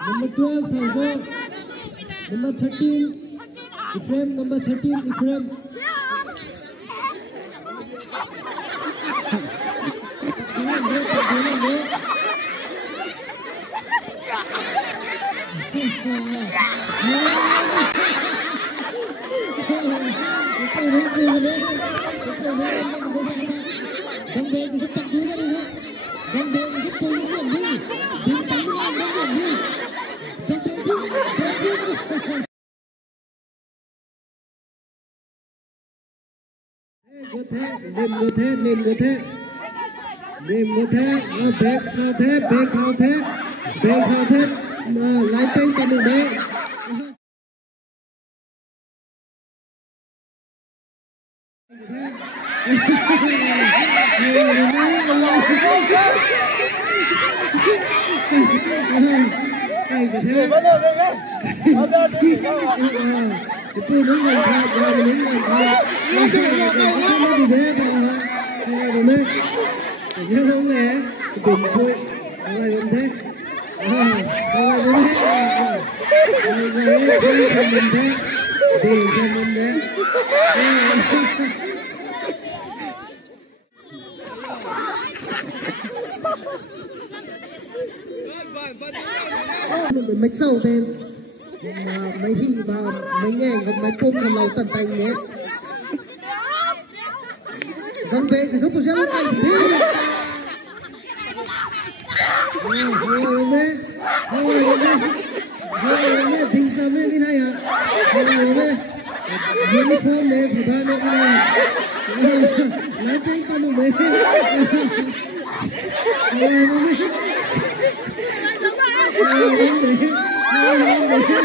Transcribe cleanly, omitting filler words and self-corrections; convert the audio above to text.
Number 12, Tauzo. Number 13, Ephraim. Number 13, Ephraim. Mấy sầu tên mấy hi vào mấy nghe gặp mấy cung còn lâu tận tay nhé gần về thì không có rất là đi thôi thinh sao mấy cái này à uniform này phải ba này lấy tên con một mấy Hãy subscribe cho kênh Ghiền Mì Gõ để không bỏ lỡ những video hấp dẫn.